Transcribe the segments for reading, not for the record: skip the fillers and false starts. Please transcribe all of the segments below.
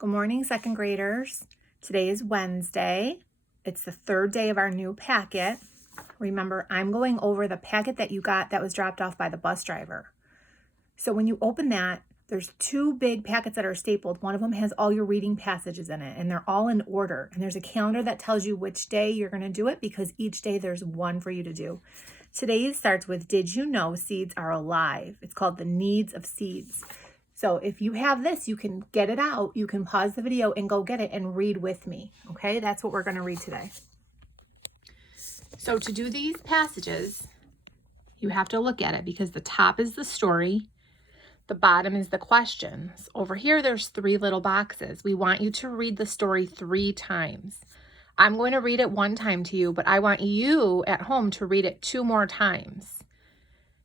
Good morning, second graders. Today is Wednesday. It's the third day of our new packet. Remember, I'm going over the packet that you got that was dropped off by the bus driver. So when you open that, there's two big packets that are stapled. One of them has all your reading passages in it, and they're all in order. And there's a calendar that tells you which day you're going to do it because each day there's one for you to do. Today starts with, did you know seeds are alive? It's called the needs of seeds. So if you have this, you can get it out. You can pause the video and go get it and read with me. Okay, that's what we're going to read today. So to do these passages, you have to look at it because the top is the story. The bottom is the questions. Over here, there's 3 little boxes. We want you to read the story 3 times. I'm going to read it 1 time to you, but I want you at home to read it 2 more times.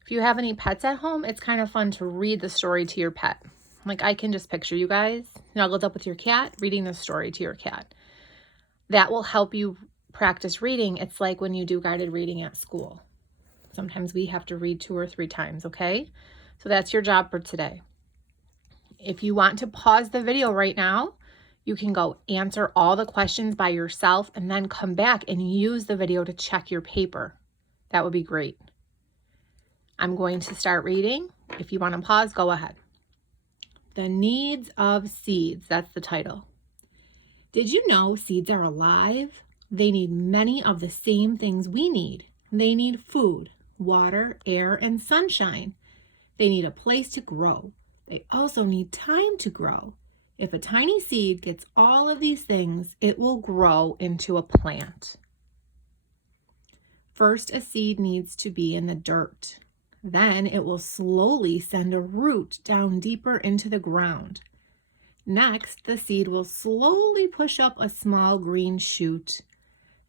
If you have any pets at home, it's kind of fun to read the story to your pet. Like I can just picture you guys snuggled up with your cat, reading the story to your cat. That will help you practice reading. It's like when you do guided reading at school. Sometimes we have to read 2 or 3 times, okay? So that's your job for today. If you want to pause the video right now, you can go answer all the questions by yourself and then come back and use the video to check your paper. That would be great. I'm going to start reading. If you want to pause, go ahead. The Needs of Seeds, that's the title. Did you know seeds are alive? They need many of the same things we need. They need food, water, air, and sunshine. They need a place to grow. They also need time to grow. If a tiny seed gets all of these things, it will grow into a plant. First, a seed needs to be in the dirt. Then it will slowly send a root down deeper into the ground. Next, the seed will slowly push up a small green shoot.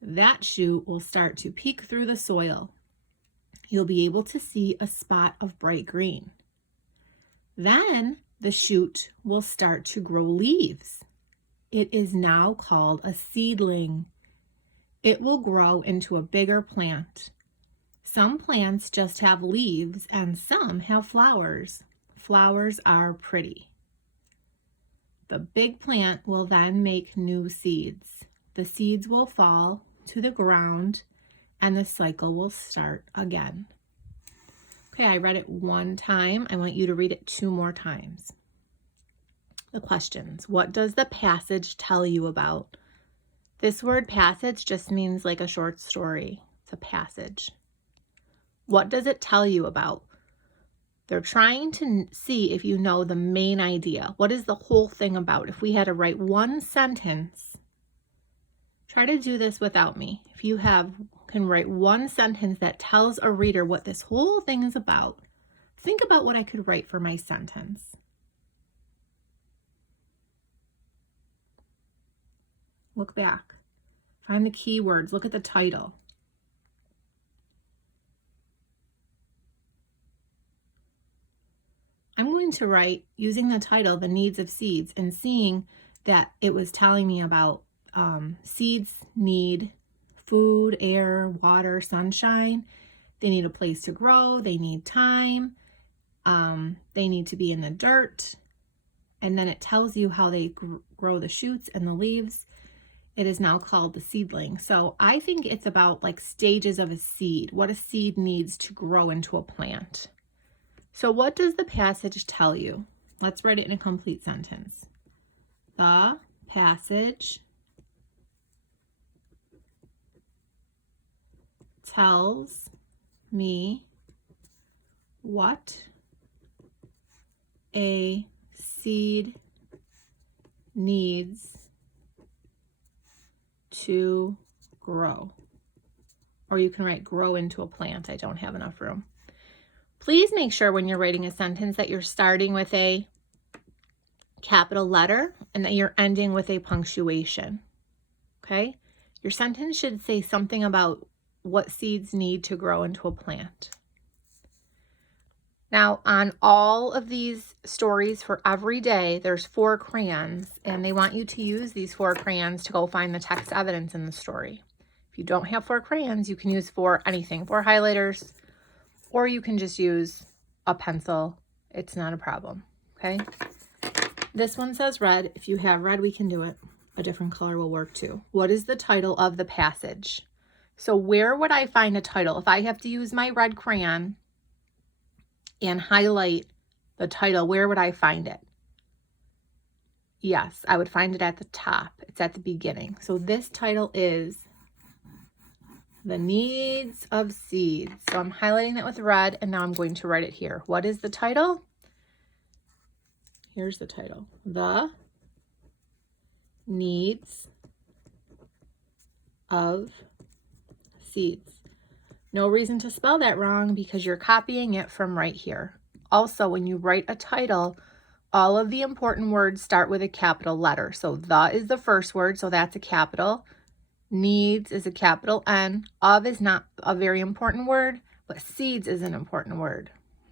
That shoot will start to peek through the soil. You'll be able to see a spot of bright green. Then the shoot will start to grow leaves. It is now called a seedling. It will grow into a bigger plant. Some plants just have leaves and some have flowers. Flowers are pretty. The big plant will then make new seeds. The seeds will fall to the ground and the cycle will start again. Okay, I read it 1 time. I want you to read it 2 more times. The questions. What does the passage tell you about? This word passage just means like a short story. It's a passage. What does it tell you about? They're trying to see if you know the main idea. What is the whole thing about? If we had to write 1 sentence, try to do this without me. If you can write 1 sentence that tells a reader what this whole thing is about, think about what I could write for my sentence. Look back. Find the key words. Look at the title. I'm going to write, using the title, The Needs of Seeds, and seeing that it was telling me about seeds need food, air, water, sunshine. They need a place to grow. They need time. They need to be in the dirt. And then it tells you how they grow the shoots and the leaves. It is now called the seedling. So I think it's about like stages of a seed, what a seed needs to grow into a plant. So what does the passage tell you? Let's write it in a complete sentence. The passage tells me what a seed needs to grow. Or you can write grow into a plant. I don't have enough room. Please make sure when you're writing a sentence that you're starting with a capital letter and that you're ending with a punctuation. Okay? Your sentence should say something about what seeds need to grow into a plant. Now, on all of these stories for every day, there's 4 crayons, and they want you to use these 4 crayons to go find the text evidence in the story. If you don't have 4 crayons, you can use 4 anything, 4 highlighters, or you can just use a pencil. It's not a problem, okay? This one says red. If you have red, we can do it. A different color will work too. What is the title of the passage? So where would I find a title? If I have to use my red crayon and highlight the title, where would I find it? Yes, I would find it at the top. It's at the beginning. So this title is The Needs of Seeds. So I'm highlighting that with red, and now I'm going to write it here. What is the title? Here's the title. The Needs of Seeds. No reason to spell that wrong because you're copying it from right here. Also, when you write a title, all of the important words start with a capital letter. So the is the first word, so that's a capital. Needs is a capital N. Of is not a very important word, but seeds is an important word.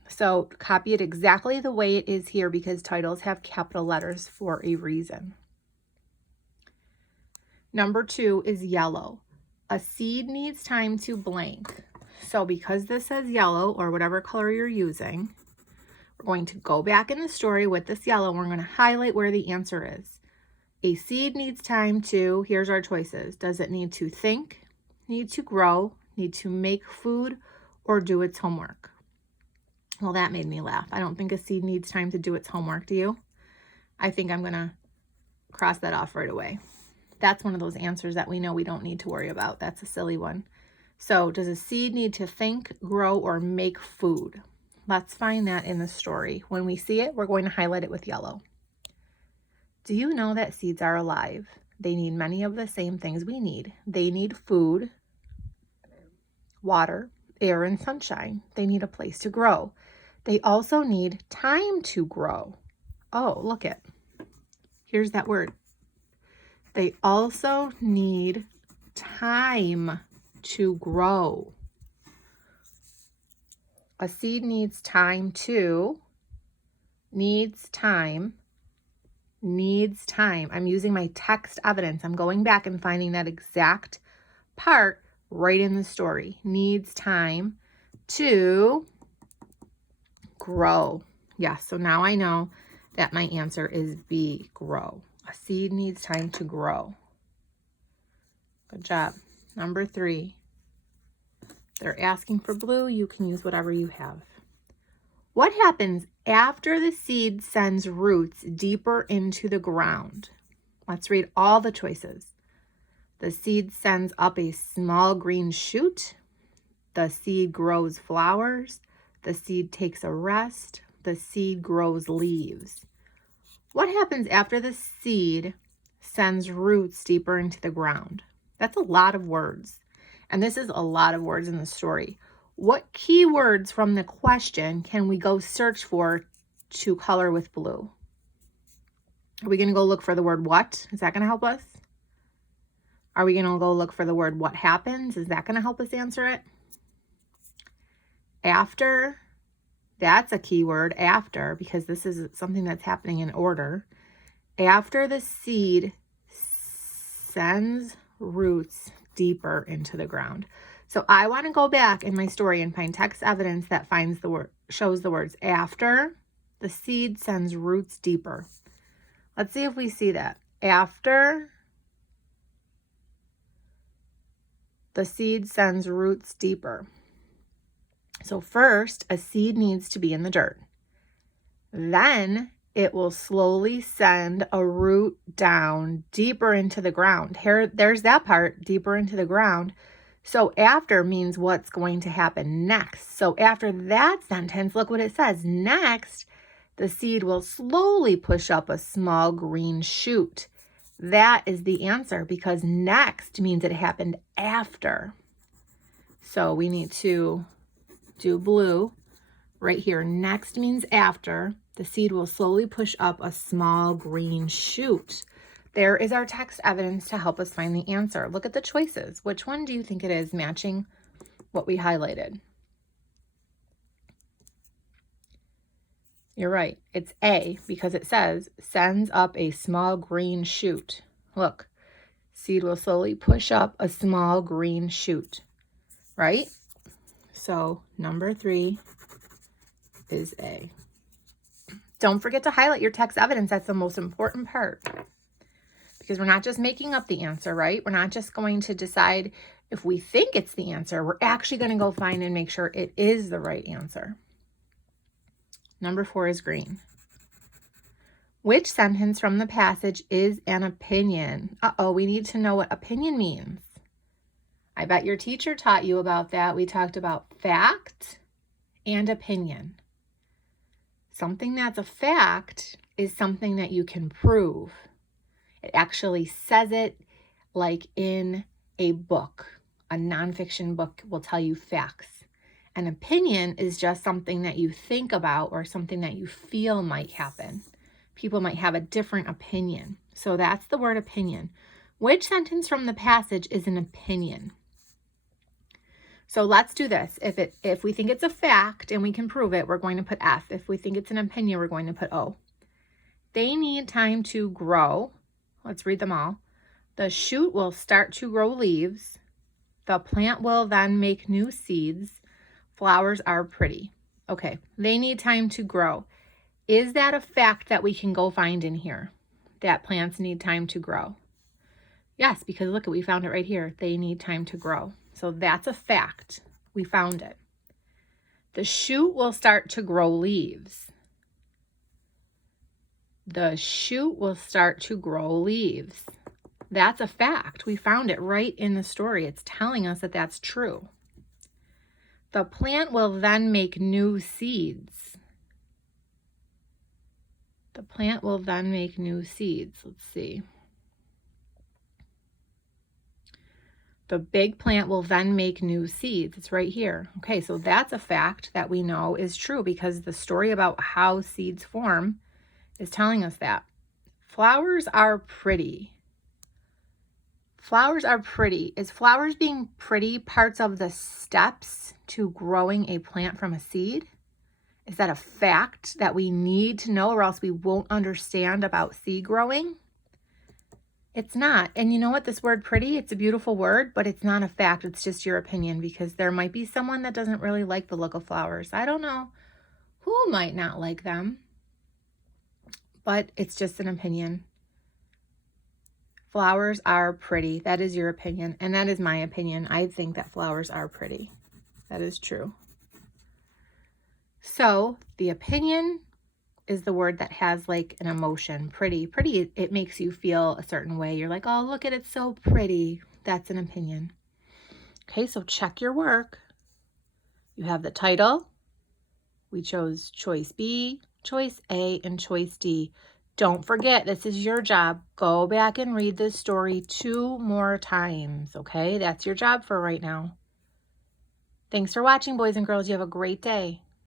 So copy it exactly the way it is here because titles have capital letters for a reason. Number 2 is yellow. A seed needs time to blank. So because this says yellow or whatever color you're using, we're going to go back in the story with this yellow. And we're going to highlight where the answer is. A seed needs time to, here's our choices. Does it need to think, need to grow, need to make food, or do its homework? Well, that made me laugh. I don't think a seed needs time to do its homework, do you? I think I'm going to cross that off right away. That's one of those answers that we know we don't need to worry about. That's a silly one. So does a seed need to think, grow, or make food? Let's find that in the story. When we see it, we're going to highlight it with yellow. Do you know that seeds are alive? They need many of the same things we need. They need food, water, air, and sunshine. They need a place to grow. They also need time to grow. Oh, look it. Here's that word. They also need time to grow. A seed needs time to, needs time. I'm using my text evidence. I'm going back and finding that exact part right in the story. Needs time to grow. Yes, so now I know that my answer is B, grow. A seed needs time to grow. Good job. Number 3. They're asking for blue. You can use whatever you have. What happens after the seed sends roots deeper into the ground? Let's read all the choices. The seed sends up a small green shoot. The seed grows flowers. The seed takes a rest. The seed grows leaves. What happens after the seed sends roots deeper into the ground? That's a lot of words. And this is a lot of words in the story. What keywords from the question can we go search for to color with blue? Are we going to go look for the word what? Is that going to help us? Are we going to go look for the word what happens? Is that going to help us answer it? After, that's a keyword, after, because this is something that's happening in order. After the seed sends roots deeper into the ground. So I want to go back in my story and find text evidence that finds the word, shows the words after the seed sends roots deeper. Let's see if we see that. After the seed sends roots deeper. So first, a seed needs to be in the dirt. Then it will slowly send a root down deeper into the ground. Here, there's that part, deeper into the ground. So after means what's going to happen next. So after that sentence, look what it says. Next, the seed will slowly push up a small green shoot. That is the answer because next means it happened after. So we need to do blue right here. Next means after. The seed will slowly push up a small green shoot. There is our text evidence to help us find the answer. Look at the choices. Which one do you think it is matching what we highlighted? You're right. It's A because it says sends up a small green shoot. Look, seed will slowly push up a small green shoot, right? So number 3 is A. Don't forget to highlight your text evidence. That's the most important part. Because we're not just making up the answer, right? We're not just going to decide if we think it's the answer. We're actually going to go find and make sure it is the right answer. Number 4 is green. Which sentence from the passage is an opinion? We need to know what opinion means. I bet your teacher taught you about that. We talked about fact and opinion. Something that's a fact is something that you can prove. It actually says it like in a book. A nonfiction book will tell you facts. An opinion is just something that you think about or something that you feel might happen. People might have a different opinion. So that's the word opinion. Which sentence from the passage is an opinion? So let's do this. If we think it's a fact and we can prove it, we're going to put F. If we think it's an opinion, we're going to put O. They need time to grow. Let's read them all. The shoot will start to grow leaves. The plant will then make new seeds. Flowers are pretty. Okay, they need time to grow. Is that a fact that we can go find in here? That plants need time to grow? Yes, because look, we found it right here. They need time to grow. So that's a fact. We found it. The shoot will start to grow leaves. The shoot will start to grow leaves. That's a fact. We found it right in the story. It's telling us that that's true. The plant will then make new seeds. The plant will then make new seeds. Let's see. The big plant will then make new seeds. It's right here. Okay, so that's a fact that we know is true because the story about how seeds form is telling us that. Flowers are pretty. Flowers are pretty. Is flowers being pretty parts of the steps to growing a plant from a seed? Is that a fact that we need to know or else we won't understand about seed growing? It's not. And you know what? This word pretty, it's a beautiful word, but it's not a fact. It's just your opinion because there might be someone that doesn't really like the look of flowers. I don't know who might not like them, but it's just an opinion. Flowers are pretty. That is your opinion. And that is my opinion. I think that flowers are pretty. That is true. So the opinion is the word that has like an emotion. Pretty. Pretty, it makes you feel a certain way. You're like, oh, look at it, so pretty. That's an opinion. Okay, so check your work. You have the title. We chose choice B, choice A, and choice D. Don't forget, this is your job. Go back and read this story 2 more times, okay? That's your job for right now. Thanks for watching, boys and girls. You have a great day.